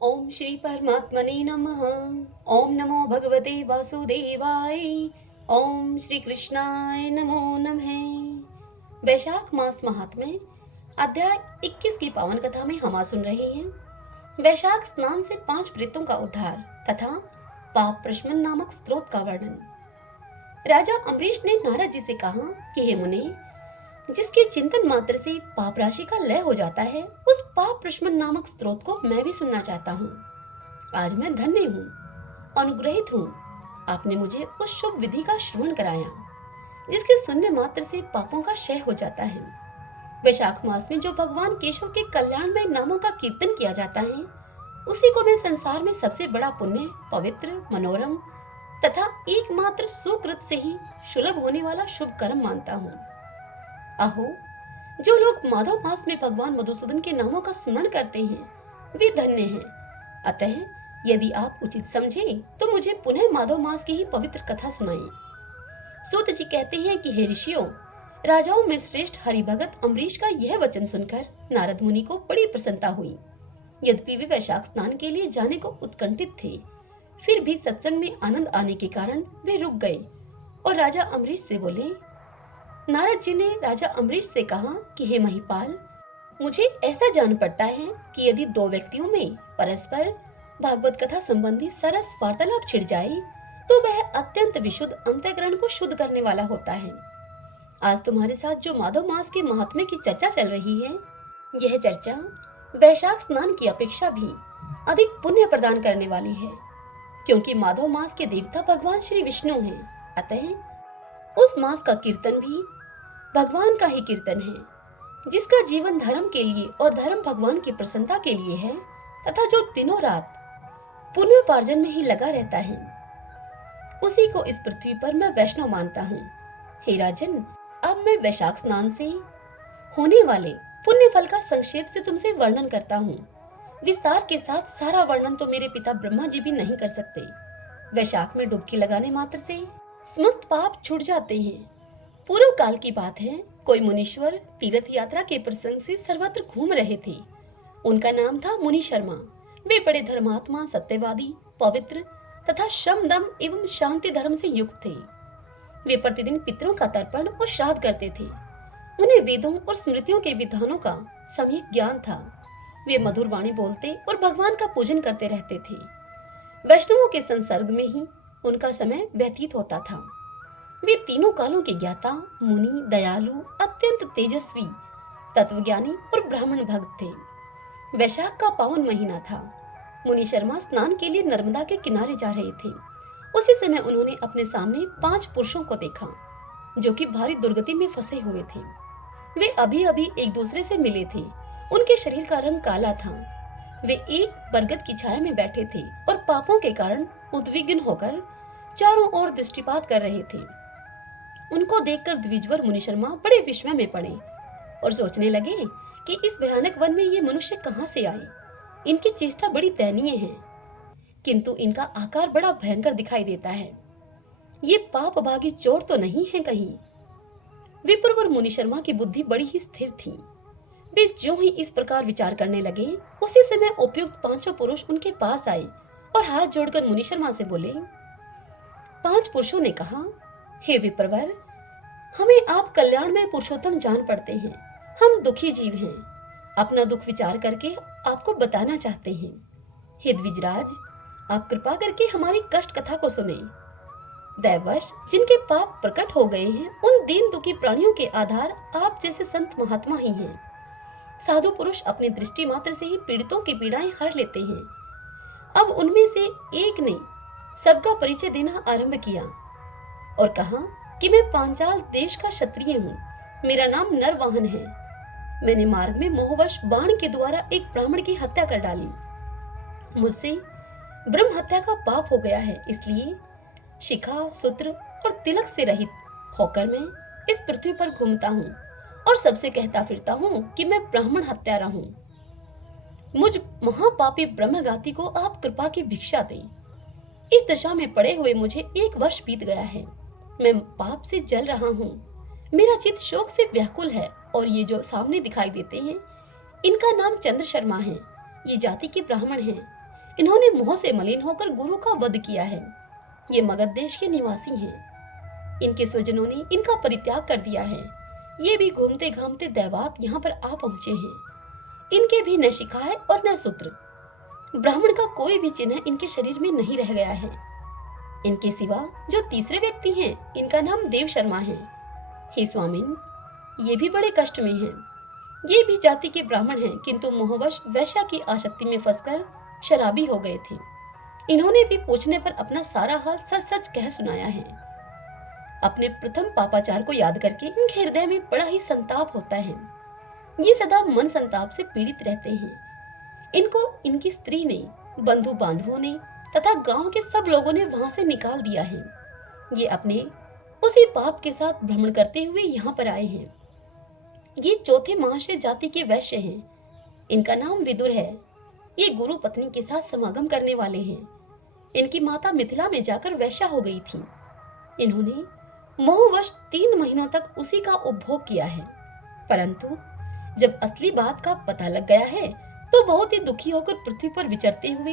ओम श्री परमात्मने नमः। ओम नमो भगवते वासुदेवाय। ओम श्री कृष्णाय नमो नमः। वैशाख मास महात्म्य अध्याय 21 की पावन कथा में हम सुन रहे हैं वैशाख स्नान से 5 प्रेतों का उद्धार तथा पाप प्रशमन नामक स्त्रोत का वर्णन। राजा अम्बरीश ने नारद जी से कहा कि हे मुने, जिसके चिंतन मात्र से पाप राशि का लय हो जाता है, उस पाप प्रशमन नामक स्त्रोत को मैं भी सुनना चाहता हूँ। आज मैं धन्य हूँ, अनुग्रहित हूँ। आपने मुझे उस शुभ विधि का श्रवण कराया जिसके सुनने मात्र से पापों का क्षय हो जाता है। वैशाख मास में जो भगवान केशव के कल्याणमय नामों का कीर्तन किया जाता है, उसी को मैं संसार में सबसे बड़ा पुण्य, पवित्र, मनोरम तथा एकमात्र सुकृत से ही सुलभ होने वाला शुभ कर्म मानता हूँ। अहो, जो लोग माधव मास में भगवान मधुसूदन के नामों का स्मरण करते हैं, वे धन्य हैं। अतः यदि आप उचित समझें तो मुझे पुनः माधव मास की ही पवित्र कथा सुनाएं। सूत जी कहते हैं कि हे ऋषियों, राजाओं में श्रेष्ठ हरिभगत अम्बरीश का यह वचन सुनकर नारद मुनि को बड़ी प्रसन्नता हुई। यद्यपि वे वैशाख स्नान के लिए जाने को उत्कंठित थे, फिर भी सत्संग में आनंद आने के कारण वे रुक गए और राजा अम्बरीश से बोले। नारद जी ने राजा अम्बरीश से कहा कि हे महिपाल, मुझे ऐसा जान पड़ता है कि यदि दो व्यक्तियों में परस्पर भागवत कथा संबंधी सरस वार्तालाप छिड़ जाए तो वह अत्यंत विशुद्ध अंतःकरण को शुद्ध करने वाला होता है। आज तुम्हारे साथ जो माधव मास के महात्म्य की चर्चा चल रही है, यह चर्चा वैशाख स्नान की अपेक्षा भी अधिक पुण्य प्रदान करने वाली है, क्योंकि माधव मास के देवता भगवान श्री विष्णु हैं। अतः उस मास का कीर्तन भी भगवान का ही कीर्तन है। जिसका जीवन धर्म के लिए और धर्म भगवान की प्रसन्नता के लिए है तथा जो दिनों रात पुण्योपार्जन में ही लगा रहता है, उसी को इस पृथ्वी पर मैं वैष्णव मानता हूँ। हे राजन, अब मैं वैशाख स्नान से होने वाले पुण्य फल का संक्षेप से तुमसे वर्णन करता हूँ। विस्तार के साथ सारा वर्णन तो मेरे पिता ब्रह्मा जी भी नहीं कर सकते। वैशाख में डुबकी लगाने मात्र से समस्त पाप छूट जाते हैं। पूर्व काल की बात है, कोई मुनीश्वर तीर्थ यात्रा के प्रसंग से सर्वत्र घूम रहे थे। उनका नाम था मुनि शर्मा। वे बड़े धर्मात्मा, सत्यवादी, पवित्र तथा शम दम एवं शांति धर्म से युक्त थे। वे प्रतिदिन पितरों का तर्पण और श्राद्ध करते थे। उन्हें वेदों और स्मृतियों के विधानों का सम्यक ज्ञान था। वे मधुर वाणी बोलते और भगवान का पूजन करते रहते थे। वैष्णवों के संसर्ग में ही उनका समय व्यतीत होता था। वे तीनों कालों के ज्ञाता, मुनि, दयालु, अत्यंत तेजस्वी, तत्वज्ञानी और ब्राह्मण भक्त थे। वैशाख का पावन महीना था। मुनि शर्मा स्नान के लिए नर्मदा के किनारे जा रहे थे। उसी समय उन्होंने अपने सामने 5 पुरुषों को देखा, जो कि भारी दुर्गति में फंसे हुए थे। वे अभी अभी एक दूसरे से मिले थे। उनके शरीर का रंग काला था। वे एक बरगद की छाया में बैठे थे और पापों के कारण उद्विग्न होकर चारों ओर दृष्टिपात कर रहे थे। उनको देखकर द्विजवर मुनि शर्मा बड़े विस्मय में पड़े और सोचने लगे कि इस भयानक वन में ये मनुष्य कहाँ से आए। इनकी चेष्टा बड़ी दयनीय है, किंतु इनका आकार बड़ा भयंकर दिखाई देता है। ये पाप भागी चोर तो नहीं है कहीं। विप्र और मुनि शर्मा की बुद्धि बड़ी ही स्थिर थी। वे जो ही इस प्रकार विचार करने लगे, उसी समय उपयुक्त 5 पुरुष उनके पास आए और हाथ जोड़कर मुनि शर्मा से बोले। 5 पुरुषों ने कहा, हे विप्रवर, हमें आप कल्याण में पुरुषोत्तम जान पड़ते हैं। हम दुखी जीव हैं। अपना दुख विचार करके आपको बताना चाहते हैं। हे द्विजराज, आप कृपा करके हमारी कष्ट कथा को सुने। दैवश जिनके पाप प्रकट हो गए हैं, उन दीन दुखी प्राणियों के आधार आप जैसे संत महात्मा ही हैं। साधु पुरुष अपनी दृष्टि मात्र से ही पीड़ितों की पीड़ाएं हर लेते हैं। अब उनमें से एक ने सबका परिचय देना आरंभ किया और कहा कि मैं पांचाल देश का क्षत्रिय हूँ। मेरा नाम नरवाहन है। मैंने मार्ग में मोहवश बाण के द्वारा एक ब्राह्मण की हत्या कर डाली। मुझसे ब्रह्म हत्या का पाप हो गया है, इसलिए शिखा, सूत्र और तिलक से रहित होकर मैं इस पृथ्वी पर घूमता हूँ और सबसे कहता फिरता हूँ कि मैं ब्राह्मण हत्यारा हूँ। मुझ महापापी ब्रह्मघाती को आप कृपा की भिक्षा दें। इस दशा में पड़े हुए मुझे 1 वर्ष बीत गया है। मैं पाप से जल रहा हूँ। मेरा चित्त शोक से व्याकुल है और ये जो सामने दिखाई देते हैं, इनका नाम चंद्र शर्मा है। ये जाति के ब्राह्मण हैं। इन्होंने मोह से मलिन होकर गुरु का वध किया है। ये मगध देश के निवासी हैं। इनके स्वजनों ने इनका परित्याग कर दिया है। ये भी घूमते घामते दैवात यहाँ पर आ पहुंचे हैं। इनके भी न शिखा है और न सूत्र। ब्राह्मण का कोई भी चिन्ह इनके शरीर में नहीं रह गया है। इनके सिवा जो तीसरे व्यक्ति हैं, इनका नाम देव शर्मा है। हे स्वामिन, ये भी बड़े कष्ट में हैं। ये भी जाति के ब्राह्मण हैं, किंतु मोहवश वैश्या की आसक्ति में फंसकर शराबी हो गए थे। इन्होंने भी पूछने पर अपना सारा हाल सच सच कह सुनाया है। अपने प्रथम पापाचार को याद करके इनके हृदय में बड़ा ही संताप होता है। ये सदा मन संताप से पीड़ित रहते हैं। इनको इनकी स्त्री ने, बंधु बांधवों ने तथा गांव के सब लोगों ने वहां से निकाल दिया है। ये अपने उसी पाप के साथ भ्रमण करते हुए यहाँ पर आए हैं। ये चौथे महाशय जाति के वैश्य हैं। इनका नाम विदुर है। ये गुरु पत्नी के साथ समागम करने वाले हैं। इनकी माता मिथिला में जाकर वैश्या हो गई थी। इन्होंने मोहवश 3 महीनों तक उसी का उपभोग किया है, परंतु जब असली बात का पता लग गया है तो बहुत ही दुखी होकर पृथ्वी पर विचरते हुए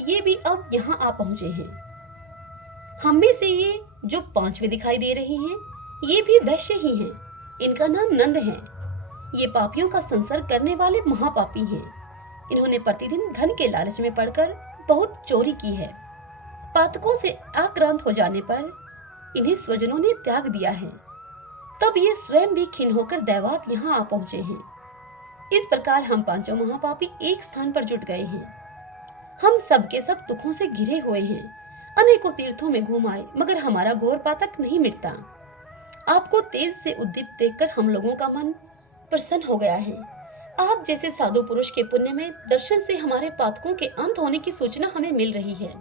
ये भी अब यहाँ आ पहुंचे हैं। हम में से ये जो 5वें दिखाई दे रहे हैं, ये भी वैश्य ही हैं। इनका नाम नंद है। ये पापियों का संसर्ग करने वाले महापापी हैं। इन्होंने प्रतिदिन धन के लालच में पड़कर बहुत चोरी की है। पातकों से आक्रांत हो जाने पर इन्हें स्वजनों ने त्याग दिया है। तब ये स्वयं भी खिन्न होकर दैवात यहाँ आ पहुंचे हैं। इस प्रकार हम 5 महापापी एक स्थान पर जुट गए हैं। हम सब के सब दुखों से घिरे हुए हैं। अनेकों तीर्थों में घूम आए, मगर हमारा घोर पातक नहीं मिटता। आपको तेज से उद्दीप्त देखकर हम लोगों का मन प्रसन्न हो गया है। आप जैसे साधु पुरुष के पुण्य में दर्शन से हमारे पातकों के अंत होने की सूचना हमें मिल रही है।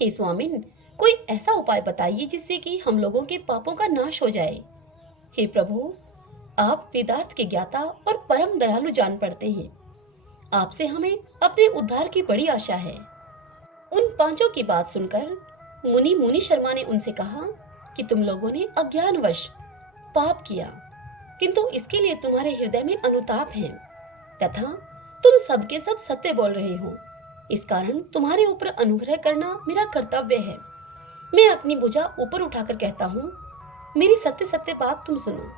हे स्वामिन, कोई ऐसा उपाय बताइए जिससे कि हम लोगों के पापों का नाश हो जाए। हे प्रभु, आप वेदार्थ के ज्ञाता और परम दयालु जान पड़ते हैं। आपसे हमें अपने उद्धार की बड़ी आशा है। उन 5 की बात सुनकर मुनि शर्मा ने उनसे कहा कि तुम लोगों ने अज्ञानवश पाप किया, किंतु इसके लिए तुम्हारे हृदय में अनुताप है तथा तुम सबके सब सत्य बोल रहे हो। इस कारण तुम्हारे ऊपर अनुग्रह करना मेरा कर्तव्य है। मैं अपनी भुजा ऊपर उठाकर कहता हूँ, मेरी सत्य सत्य बात तुम सुनो।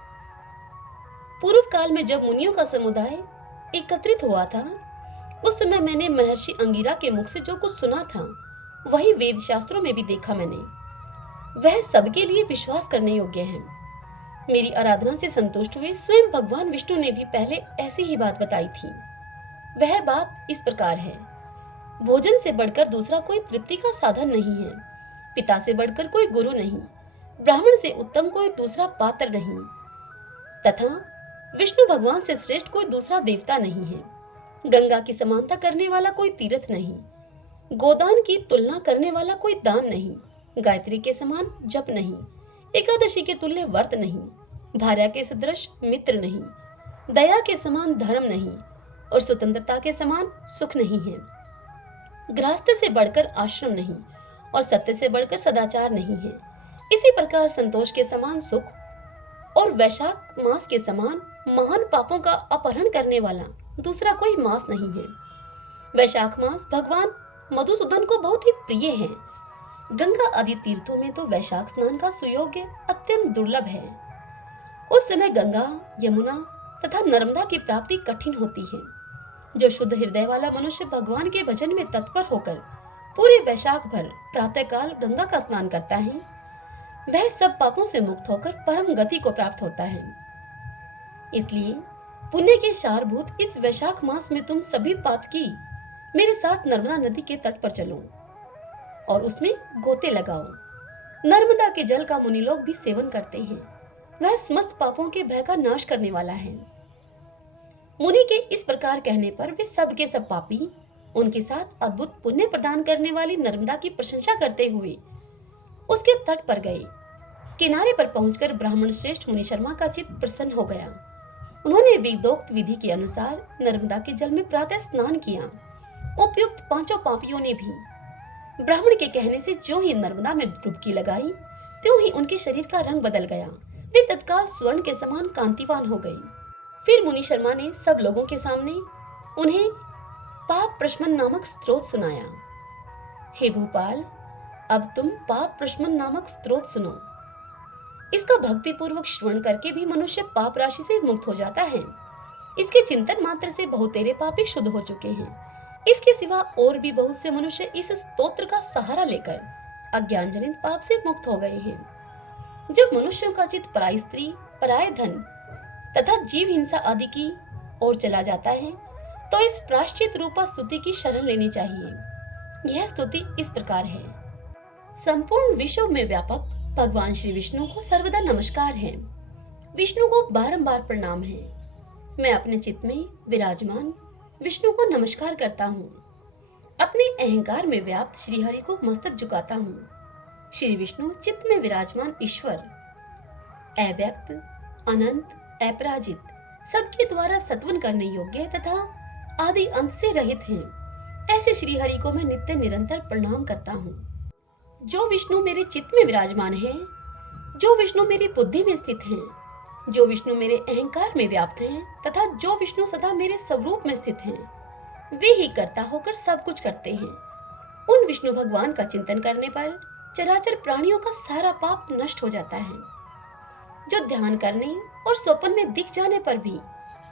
पूर्व काल में जब मुनियों का समुदाय एकत्रित हुआ था, उस समय मैंने महर्षि अंगिरा के मुख से जो कुछ सुना था, वही वेद शास्त्रों में भी देखा मैंने। वह सबके लिए विश्वास करने योग्य है। मेरी आराधना से संतुष्ट हुए स्वयं भगवान विष्णु ने भी पहले ऐसी ही बात बताई थी। वह बात इस प्रकार है, भोजन से बढ़कर दूसरा कोई तृप्ति का साधन नहीं है। पिता से बढ़कर कोई गुरु नहीं, ब्राह्मण से उत्तम कोई दूसरा पात्र नहीं, तथा विष्णु भगवान से श्रेष्ठ कोई दूसरा देवता नहीं है। गंगा की समानता करने वाला कोई तीर्थ नहीं, गोदान की तुलना करने वाला कोई दान नहीं, गायत्री के समान जप नहीं, एकादशी के तुल्य व्रत नहीं, भार्या के सदृश मित्र नहीं, दया के समान धर्म नहीं और स्वतंत्रता के समान सुख नहीं है। गृहस्थ से बढ़कर आश्रम नहीं और सत्य से बढ़कर सदाचार नहीं है। इसी प्रकार संतोष के समान सुख और वैशाख मास के समान महान पापों का अपहरण करने वाला दूसरा कोई मास नहीं है। वैशाख मास भगवान मधुसूदन को बहुत ही प्रिय है। गंगा आदि तीर्थों में तो वैशाख स्नान का सुयोग्य अत्यंत दुर्लभ है। उस समय गंगा, यमुना तथा नर्मदा की प्राप्ति कठिन होती है। जो शुद्ध हृदय वाला मनुष्य भगवान के भजन में तत्पर होकर पूरे वैशाख भर प्रातःकाल गंगा का स्नान करता है, वह सब पापों से मुक्त होकर परम गति को प्राप्त होता है। इसलिए पुण्य के सारभूत इस वैशाख मास में तुम सभी पातकी मेरे साथ नर्मदा नदी के तट पर चलो और उसमें गोते लगाओ। नर्मदा के जल का मुनि लोग भी सेवन करते हैं। वह समस्त पापों के भय का नाश करने वाला है। मुनि के इस प्रकार कहने पर वे सब के सब पापी उनके साथ अद्भुत पुण्य प्रदान करने वाली नर्मदा की प्रशंसा करते हुए उसके तट पर गए। किनारे पर पहुंचकर ब्राह्मण श्रेष्ठ मुनि शर्मा का चित्त प्रसन्न हो गया। उन्होंने वेदोक्त विधि के अनुसार नर्मदा के जल में प्रातः स्नान किया। उपयुक्त 5 पापियों ने भी ब्राह्मण के कहने से जो ही नर्मदा में डुबकी लगाई, त्यों ही उनके शरीर का रंग बदल गया। वे तत्काल स्वर्ण के समान कांतिवान हो गए। फिर मुनि शर्मा ने सब लोगों के सामने उन्हें पाप प्रशमन नामक स्तोत्र सुनाया। हे भोपाल, अब तुम पाप प्रशमन नामक स्तोत्र सुनो। इसका भक्ति पूर्वक श्रवण करके भी मनुष्य पाप राशि से मुक्त हो जाता है। इसके चिंतन मात्र से बहुतेरे पापी शुद्ध हो चुके हैं। इसके सिवा और भी बहुत से मनुष्य इस स्तोत्र का सहारा लेकर अज्ञान जनित पाप से मुक्त हो गए हैं। जब मनुष्यों का चित्त पराई स्त्री, पराय धन तथा जीव हिंसा आदि की ओर चला जाता है तो इस प्रायश्चित रूपा स्तुति की शरण लेनी चाहिए। यह स्तुति इस प्रकार है। संपूर्ण विश्व में व्यापक भगवान श्री विष्णु को सर्वदा नमस्कार है। विष्णु को बारंबार प्रणाम है। मैं अपने चित्त में विराजमान विष्णु को नमस्कार करता हूँ। अपने अहंकार में व्याप्त श्री हरि को मस्तक झुकाता हूँ। श्री विष्णु चित्त में विराजमान ईश्वर, अव्यक्त, अनंत, अपराजित, सबके द्वारा सत्वन करने योग्य तथा आदि अंत से रहित हैं। ऐसे श्री हरि को मैं नित्य निरंतर प्रणाम करता हूँ। जो विष्णु मेरे चित्त में विराजमान है, जो विष्णु मेरी बुद्धि में स्थित हैं, जो विष्णु मेरे अहंकार में व्याप्त हैं तथा जो विष्णु सदा मेरे स्वरूप में स्थित हैं, वे ही कर्ता होकर सब कुछ करते हैं। उन विष्णु भगवान का चिंतन करने पर चराचर प्राणियों का सारा पाप नष्ट हो जाता है। जो ध्यान करने और स्वप्न में दिख जाने पर भी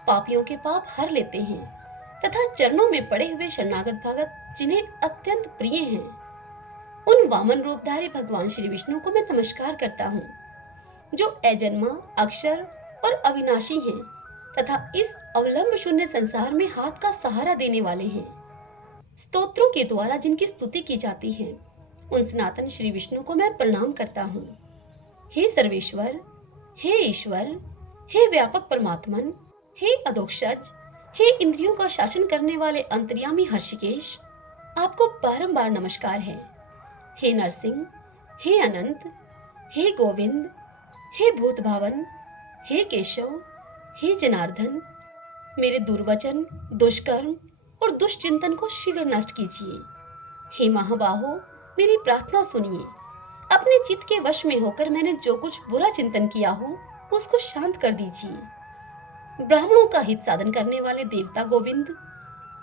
पापियों के पाप हर लेते हैं तथा चरणों में पड़े हुए शरणागत भगत जिन्हें अत्यंत प्रिय हैं, उन वामन रूपधारी भगवान श्री विष्णु को मैं नमस्कार करता हूँ, जो अजन्मा, अक्षर और अविनाशी हैं तथा इस अवलंब शून्य संसार में हाथ का सहारा देने वाले हैं। स्तोत्रों के द्वारा जिनकी स्तुति की जाती है, उन सनातन श्री विष्णु को मैं प्रणाम करता हूँ। हे सर्वेश्वर, हे ईश्वर, हे व्यापक परमात्मन, हे अधोक्षज, हे इंद्रियों का शासन करने वाले अंतर्यामी हर्षिकेश, आपको बारंबार नमस्कार है। हे नरसिंह, हे अनंत, हे गोविंद, हे भूत भावन, हे केशव, हे जनार्दन, मेरे दुर्वचन, दुष्कर्म और दुष्चिंतन को शीघ्र नष्ट कीजिए। हे महाबाहो, मेरी प्रार्थना सुनिए। अपने चित्त के वश में होकर मैंने जो कुछ बुरा चिंतन किया हो उसको शांत कर दीजिए। ब्राह्मणों का हित साधन करने वाले देवता गोविंद,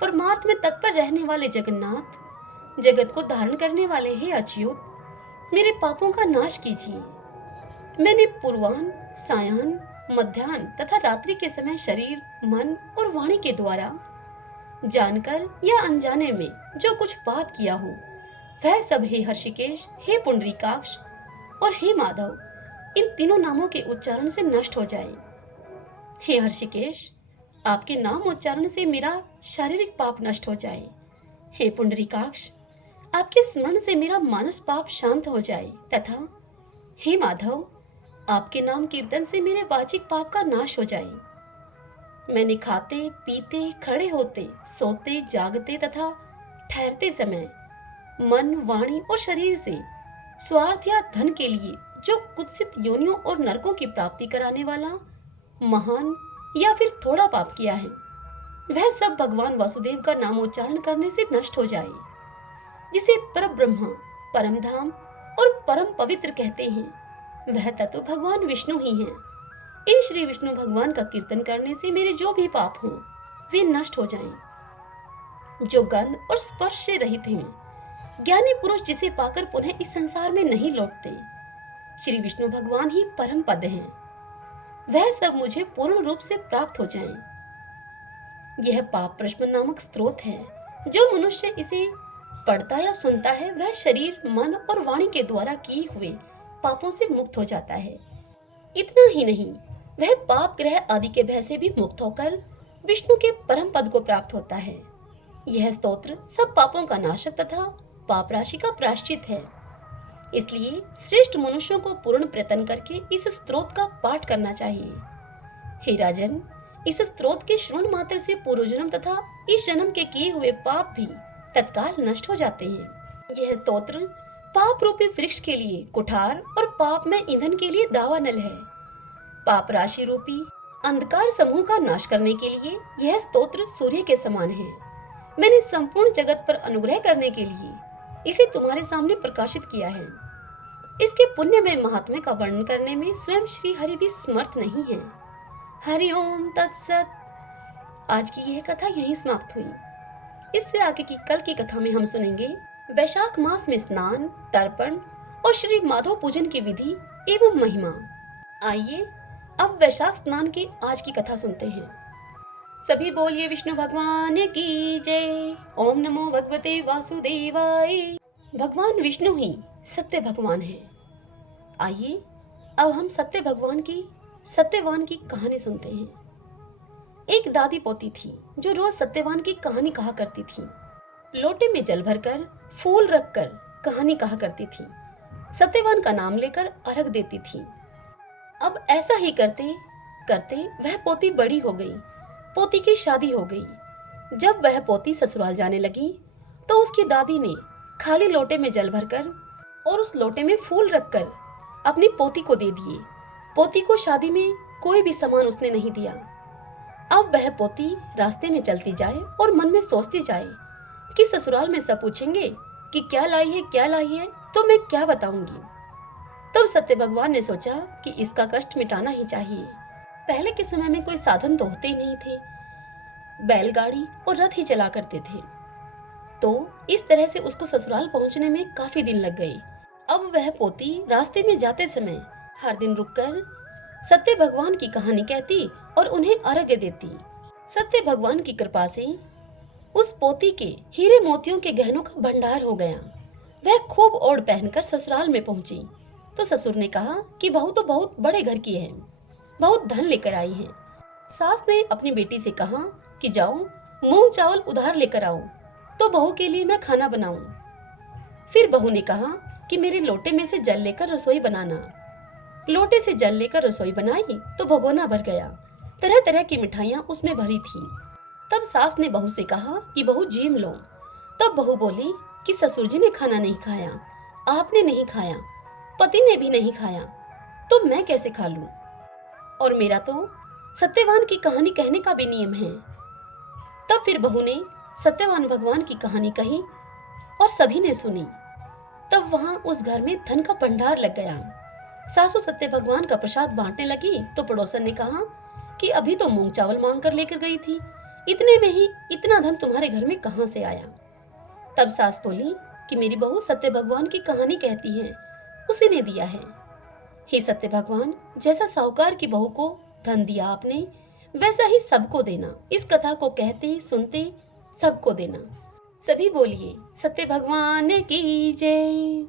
परमार्थ में तत्पर रहने वाले जगन्नाथ, जगत को धारण करने वाले हे अच्युत, मेरे पापों का नाश कीजिए। मैंने पूर्वाह्न, सायाह्न, मध्याह्न तथा रात्रि के समय शरीर, मन और वाणी के द्वारा जानकर या अनजाने में जो कुछ पाप किया हो, वह सब हे हर्षिकेश, हे पुंडरीकाक्ष और हे माधव, इन तीनों नामों के उच्चारण से नष्ट हो जाए। हे हर्षिकेश, आपके नाम उच्चारण से मेरा शारीरिक पाप नष्ट हो जाए। हे पुंडरीकाक्ष, आपके स्मरण से मेरा मानस पाप शांत हो जाए तथा हे माधव, आपके नाम कीर्तन से मेरे वाचिक पाप का नाश हो जाए। मैंने खाते, पीते, खड़े होते, सोते, जागते तथा ठहरते समय मन, वाणी और शरीर से स्वार्थ या धन के लिए जो कुत्सित योनियों और नरकों की प्राप्ति कराने वाला महान या फिर थोड़ा पाप किया है, वह सब भगवान वासुदेव का नाम उच्चारण करने से नष्ट हो जाए, जिसे परम ब्रह्म, परम धाम और परम पवित्र कहते हैं। वह तत्व भगवान विष्णु ही हैं। इन श्री विष्णु भगवान का कीर्तन करने से मेरे जो भी पाप हों वे नष्ट हो जाएं। जो गंध और स्पर्श से रहित हैं, ज्ञानी पुरुष जिसे पाकर पुनः इस संसार में नहीं लौटते, श्री विष्णु भगवान ही परम पद हैं, वह सब मुझे पूर्ण रूप से प्राप्त हो जाएं। यह पाप प्रशमन नामक स्तोत्र है। जो मनुष्य इसे पढ़ता या सुनता है, वह शरीर, मन और वाणी के द्वारा किए हुए पापों से मुक्त हो जाता है। इतना ही नहीं, वह पाप ग्रह आदि के भय से भी मुक्त होकर विष्णु के परम पद को प्राप्त होता है। यह स्तोत्र सब पापों का नाशक तथा पाप राशि का प्रायश्चित है। इसलिए श्रेष्ठ मनुष्यों को पूर्ण प्रयत्न करके इस स्तोत्र का पाठ करना चाहिए। हे राजन, इस स्तोत्र के श्रवण मात्र से पूर्व जन्म तथा इस जन्म के किए हुए पाप भी तत्काल नष्ट हो जाते हैं। यह स्तोत्र पाप रूपी वृक्ष के लिए कुठार और पाप में ईंधन के लिए दावानल है। पाप राशि रूपी अंधकार समूह का नाश करने के लिए यह स्तोत्र सूर्य के समान है। मैंने संपूर्ण जगत पर अनुग्रह करने के लिए इसे तुम्हारे सामने प्रकाशित किया है। इसके पुण्य में महात्म्य का वर्णन करने में स्वयं श्री हरि भी समर्थ नहीं है। हरि ओम तत्सत। आज की यह कथा यहीं समाप्त हुई। इससे आगे की कल की कथा में हम सुनेंगे वैशाख मास में स्नान, तर्पण और श्री माधव पूजन की विधि एवं महिमा। आइए अब वैशाख स्नान की आज की कथा सुनते हैं। सभी बोलिए विष्णु भगवान की जय। ओम नमो भगवते वासुदेवाय। भगवान विष्णु ही सत्य भगवान है। आइए अब हम सत्यवान की कहानी सुनते हैं। एक दादी पोती थी जो रोज सत्यवान की कहानी कहा करती थी। लोटे में जल भरकर, फूल रखकर कहानी कहा करती थी। सत्यवान का नाम लेकर अर्घ देती थी। अब ऐसा ही करते करते वह पोती बड़ी हो गई। पोती की शादी हो गई। जब वह पोती ससुराल जाने लगी तो उसकी दादी ने खाली लोटे में जल भरकर और उस लोटे में फूल रखकर अपनी पोती को दे दिए। पोती को शादी में कोई भी सामान उसने नहीं दिया। अब वह पोती रास्ते में चलती जाए और मन में सोचती जाए कि ससुराल में सब पूछेंगे कि क्या लाई है तो मैं क्या बताऊंगी। तब सत्य भगवान ने सोचा कि इसका कष्ट मिटाना ही चाहिए। पहले के समय में कोई साधन तो होते ही नहीं थे, बैलगाड़ी और रथ ही चला करते थे। तो इस तरह से उसको ससुराल पहुंचने में काफी दिन लग गए। अब वह पोती रास्ते में जाते समय हर दिन रुककर सत्य भगवान की कहानी कहती और उन्हें अर्घ्य देती। सत्य भगवान की कृपा से उस पोती के हीरे मोतियों के गहनों का भंडार हो गया। वह खूब ओढ़ पहनकर ससुराल में पहुंची तो ससुर ने कहा कि बहू तो बहुत बड़े घर की है, बहुत धन लेकर आई है। सास ने अपनी बेटी से कहा कि जाओ मूंग चावल उधार लेकर आओ तो बहू के लिए मैं खाना बनाऊं। फिर बहू ने कहा कि मेरे लोटे में से जल लेकर रसोई बनाना। लोटे से जल लेकर रसोई बनाई तो भगोना भर गया। तरह तरह की मिठाइयां उसमें भरी थी। तब सास ने बहू से कहा कि बहू जीम लो। तब बहू बोली कि ससुर जी ने खाना नहीं खाया, आपने नहीं खाया, पति ने भी नहीं खाया, तो मैं कैसे खा लूं? और मेरा तो सत्यवान की कहानी कहने का भी नियम है। तब फिर बहू ने सत्यवान भगवान की कहानी कही और सभी ने सुनी। तब वहां उस घर में धन का भंडार लग गया। सासू सत्य भगवान का प्रसाद बांटने लगी तो पड़ोसन ने कहा कि अभी तो मूंग चावल मांग कर लेकर गई थी, इतने में ही इतना धन तुम्हारे घर में कहां से आया? तब सास बोली कि मेरी बहू सत्य भगवान की कहानी कहती है, उसी ने दिया है। हे सत्य भगवान, जैसा साहूकार की बहू को धन दिया आपने, वैसा ही सबको देना। इस कथा को कहते सुनते सबको देना। सभी बोलिए सत्य भगवान की जय।